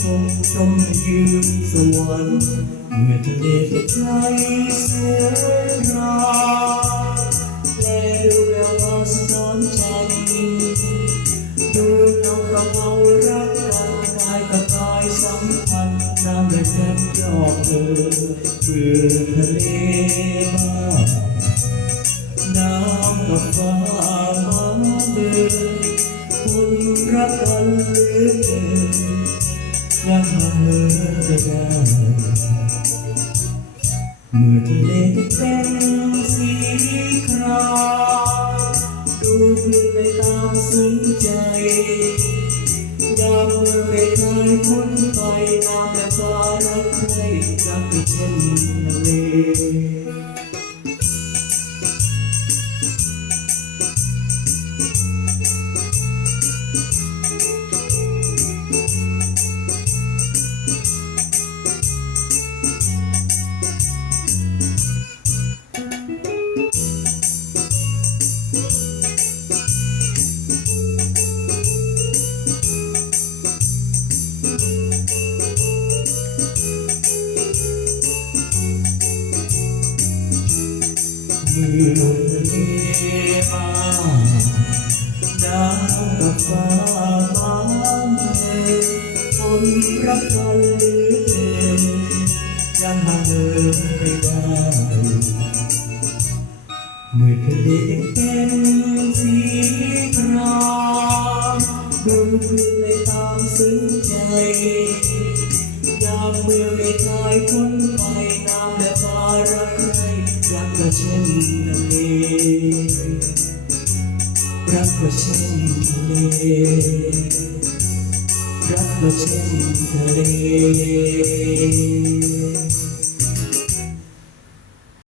ชมพรหมยืนสวรรค์เมื่อทะเลใจสวยงามและดูแวววาสนาจันทร์ดูเงาประเงารักกันกายกับกายสัมพันธ์น้ำและแจ่มยอดเบื่อทะเลมาน้ำกับฟ้ามาเบื่อคนรักกันเหลือเกินยังห่างเหินจะได้เมื่อทะเลเป็นสีครามดูคลื่นในตามซึ้งใจยามเมื่อไม่เคยพ้นไปน้ำและฟ้ารักใครรักไปเช่นทะเลเมื่อทะเลมาน้ำกับฟ้ามาเมื่อคนรักกันเหลือเกินยังห่างเหินไม่ได้เมื่อทะเลเป็นสีครามดูคลื่นในตามซึ้งใจยามเมื่อไม่คลายพ้นไปน้ำและฟ้ารักใครรักก็เช่นทะเลรักก็เช่นทะเลรักก็เช่นทะเล